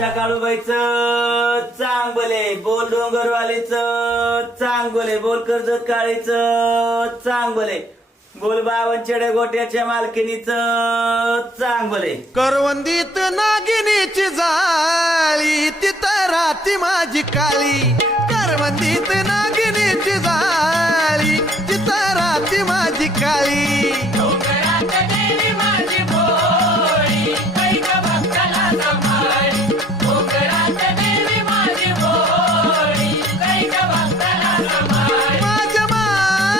आशा काळूबाईचं चांगले बोल, डोंगरवालीचं चांगले बोल, कर्जत काळीचं चांगले बोल, बावनचेडे गोट्याच्या मालकिनीचं चांगले. करवंदीत नागिनीची जाळी तिथं राती माझी काळी. करवंदीत नागिनीची जाळी तिथं राती माझी काळी.